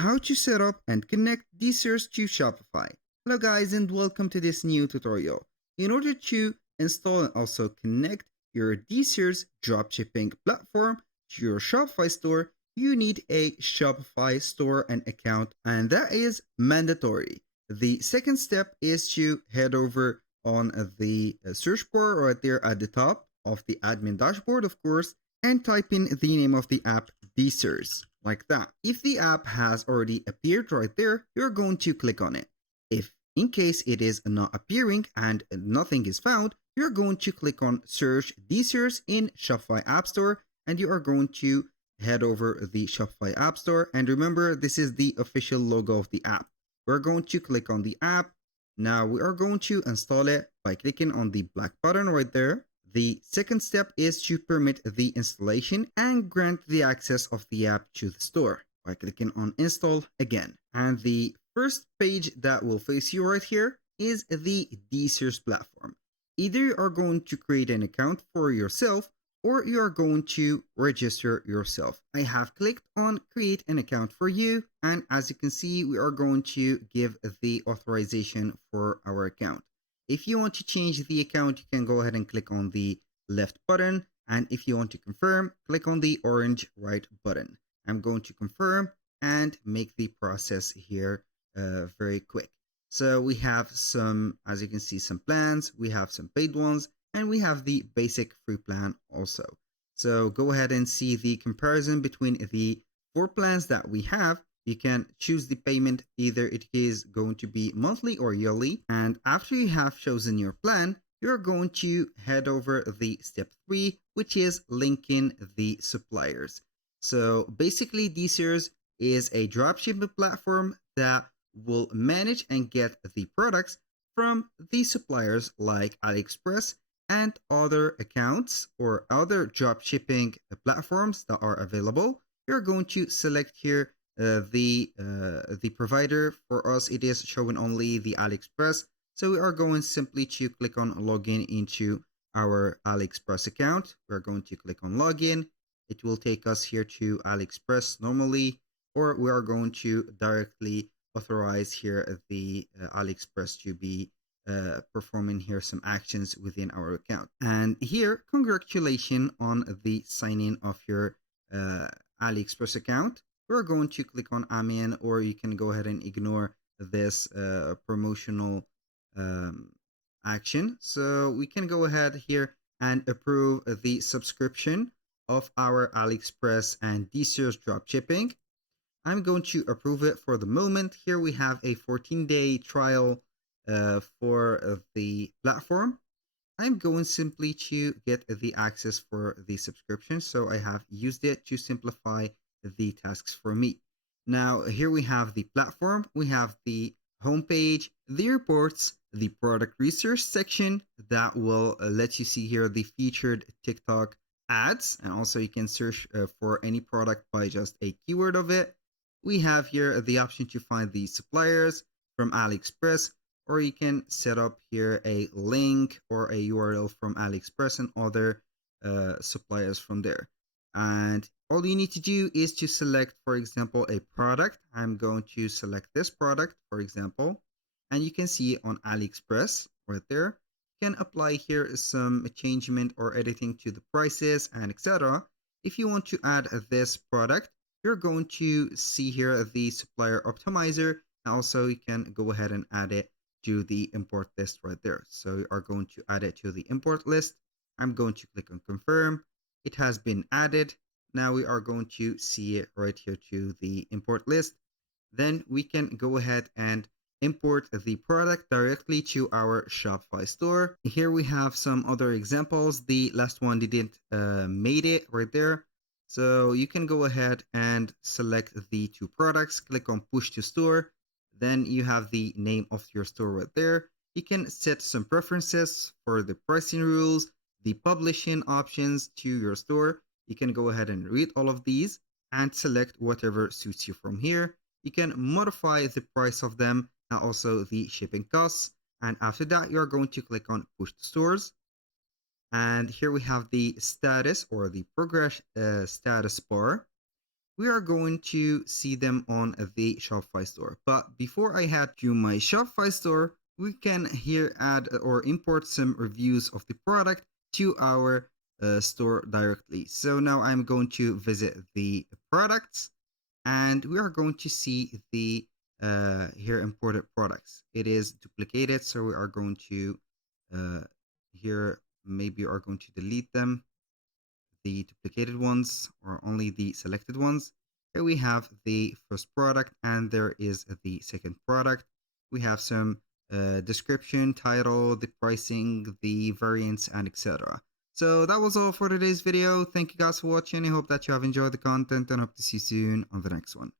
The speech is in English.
how to set up and connect DSers to Shopify. Hello guys and welcome to this new tutorial. In order to install and also connect your DSers dropshipping platform to your Shopify store, you need a Shopify store and account, and that is mandatory. The second step is to head over on the search bar right there at the top of the admin dashboard, of course, and type in the name of the app DSers, like that. If the app has already appeared right there, you're going to click on it. If in case it is not appearing and nothing is found, you're going to click on search DSers in Shopify App Store, and you are going to head over the Shopify App Store. And remember, this is the official logo of the app. We're going to click on the app. Now we are going to install it by clicking on the black button right there. The second step is to permit the installation and grant the access of the app to the store by clicking on install again. And the first page that will face you right here is the DSers platform. Either you are going to create an account for yourself or you are going to register yourself. I have clicked on create an account for you, and as you can see, we are going to give the authorization for our account. If you want to change the account, you can go ahead and click on the left button, and if you want to confirm, click on the orange right button. I'm going to confirm and make the process here very quick. So we have some, as you can see, some plans, we have some paid ones, and we have the basic free plan also. So go ahead and see the comparison between the 4 plans that we have. You can choose the payment, either it is going to be monthly or yearly. And after you have chosen your plan, you're going to head over the step 3, which is linking the suppliers. So basically, DSers is a dropshipping platform that will manage and get the products from the suppliers like AliExpress and other accounts or other dropshipping platforms that are available. You're going to select here the provider. For us, it is showing only the AliExpress. So we are going simply to click on login into our AliExpress account. We're going to click on login. It will take us here to AliExpress normally, or we are going to directly authorize here the AliExpress to be performing here some actions within our account. And here, congratulations on the signing of your AliExpress account. We're going to click on Amen, or you can go ahead and ignore this promotional action. So we can go ahead here and approve the subscription of our AliExpress and DSers dropshipping. I'm going to approve it for the moment. Here we have a 14-day trial for the platform. I'm going simply to get the access for the subscription, so I have used it to simplify the tasks for me. Now here we have the platform, we have the homepage, the reports, the product research section that will let you see here the featured TikTok ads, and also you can search for any product by just a keyword of it. We have here the option to find the suppliers from AliExpress, or you can set up here a link or a URL from AliExpress and other suppliers from there. And all you need to do is to select, for example, a product. I'm going to select this product, for example, and you can see on AliExpress right there. You can apply here some changement or editing to the prices and etc. If you want to add this product, you're going to see here the supplier optimizer, and also you can go ahead and add it to the import list right there. So we are going to add it to the import list. I'm going to click on confirm. It has been added. Now we are going to see it right here to the import list. Then we can go ahead and import the product directly to our Shopify store. Here we have some other examples. The last one didn't made it right there. So you can go ahead and select the 2 products, click on push to store. Then you have the name of your store right there. You can set some preferences for the pricing rules, the publishing options to your store. You can go ahead and read all of these and select whatever suits you from here. You can modify the price of them and also the shipping costs. And after that, you're going to click on push to stores. And here we have the status or the progress status bar. we are going to see them on the Shopify store. But before I head to my Shopify store, we can here add or import some reviews of the product to our store directly. So now I'm going to visit the products, and we are going to see the here imported products. It is duplicated, so we are going to uh, here maybe are going to delete them, the duplicated ones or only the selected ones. Here we have the first product, and there is the second product. We have some description, title, the pricing, the variants, and etc. So that was all for today's video. Thank you guys for watching. I hope that you have enjoyed the content and hope to see you soon on the next one.